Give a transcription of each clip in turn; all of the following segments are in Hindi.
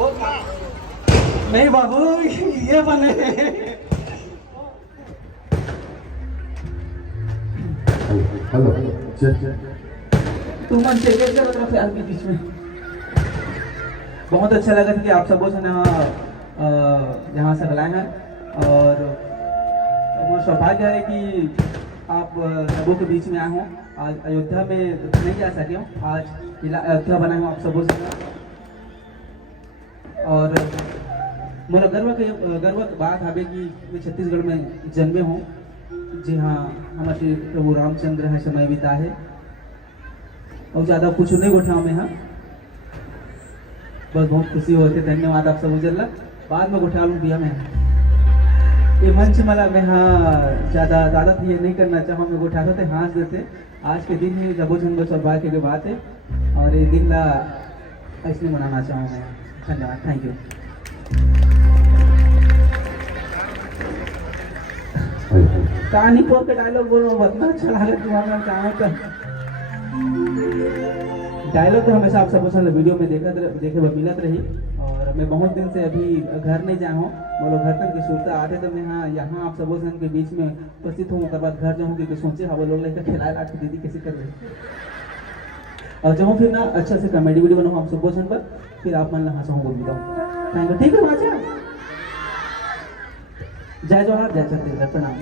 नहीं बाबू ये बने। हेलो तुम मन से कैसे लग रहा था आपके बीच में? बहुत अच्छा लगा था कि आप सब यहाँ से बुलाए हैं और वो सौभाग्य है कि आप सबों के बीच में आए हों। आज अयोध्या में नहीं जा सके हूँ, आज अयोध्या बनाए हूँ आप सबों से। और मोला गर्व की बात है कि मैं छत्तीसगढ़ में जन्मे हूँ। जी हाँ, हमारे श्री प्रभु रामचंद्र है समय बिता है और ज़्यादा कुछ नहीं उठाऊँ मैं। हाँ बस बहुत खुशी होती। धन्यवाद आप सब उजल्ला बाद में उठा लूँ भैया मैं ये मंच मला मैं। हाँ ज़्यादा तो ये नहीं करना चाहूँ मैं उठाते थे हंस देते। आज के दिन ही जबो झंगो सौभाग्य की बात है और ये दिन ला ऐसे मनाना चाहूँ मैं। धन्यवाद, थैंक यू। कहानी पोर के डायलॉग बोलो इतना अच्छा लगा तुम्हारा कहाँ का डायलॉग तो हमेशा आप सब वीडियो में देखे मिलत रही। और मैं बहुत दिन से अभी घर नहीं जाया हूँ, बोलो घर तक की सूरत आते तो मैं हाँ यहाँ आप सब के बीच में उपस्थित हूँ। बाद घर जाऊँ क्योंकि सोचे हाँ वो लोग लेकर खिलाए ला दीदी कैसे कर रही और जाऊँ फिर ना अच्छा से कॉमेडी वीडियो बनाऊँ आप सब पर, फिर आप मन हंसाऊँ बोल बताऊँ। थैंक यू, ठीक है बाजा। जय जवाहर जय छत्तीसगढ़, प्रणाम।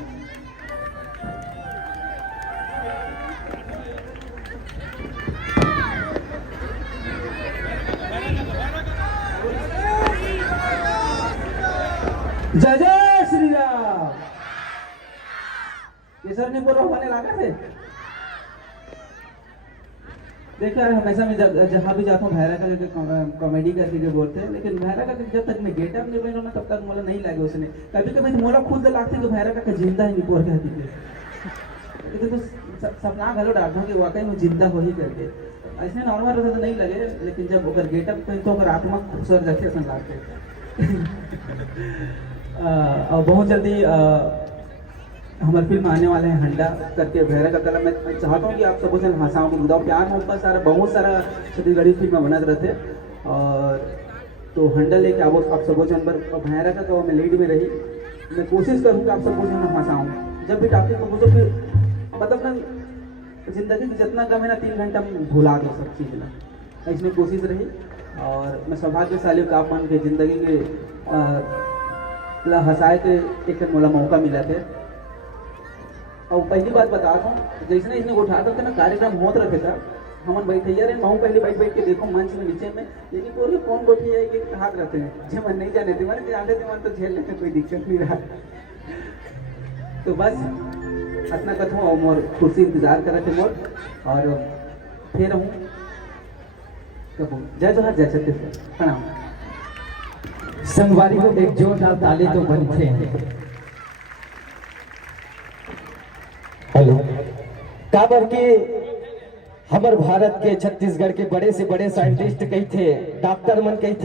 जय जय श्री राम। ये सर नहीं बोल रहा होने लगा थे। देखो यार हमेशा मैं जहाँ भी जाता हूँ भैरा का कॉमेडी करके के बोलते हैं, लेकिन भैरा का जब तक मैं गेटअप नहीं बना तब तक मोला नहीं लगे उसने। कभी कभी मोला खुद लगते कि भैरा का जिंदा ही नहीं पोर कहती थी तो सपना घलो डालता हूँ कि वाकई में जिंदा हो ही करके। ऐसे नॉर्मल रहता तो नहीं लगे, लेकिन जब अगर गेटअप पहन तो अगर आत्मा खूबसूरत रखे ऐसा लगते। और बहुत जल्दी हमारी फिल्म आने वाले हैं हंडा करके भैरा का कलम। मैं चाहता हूँ कि आप सबको से हंसाओं को बताओ प्यार मोहब्बत सारा बहुत सारा छत्तीसगढ़ी फिल्म बना रहते और तो हंडा लेके आओ आप सबको जनवर भैरा का तो मैं लीड में रही। मैं कोशिश करूँगा आप सबको से हंसाऊँ जब भी टॉपिक को तो फिर मतलब ना जिंदगी में जितना कम है ना 3 घंटा में भुला दो सब चीज़ ना, इसमें कोशिश रही। और मैं सौभाग्यशाली का आप के जिंदगी के हंसाए के एक मोला मौका मिला थे। और पहली बात बताता हूँ जैसे इसने उठाते थे ना कार्यक्रम होत रखे था हम बैठे यार मैं पहले बैठ के देखो मंच में नीचे में, लेकिन पूरे कौन बैठी है ये हाथ रहते हैं जो मन नहीं जाने थे मैंने जानते थे मन तो झेल लेते कोई दिक्कत नहीं रहा। तो बस अपना कथों और मोर खुशी इंतजार कर रहे थे मोर और फिर हूँ कबूल। जय जोहार जय छत्तीसगढ़, प्रणाम। संगवारी को एक जोरदार ताली तो बनते हैं। हेलो काबर के हमारे भारत के छत्तीसगढ़ के बड़े से बड़े साइंटिस्ट कही थे, डॉक्टर मन कही थे।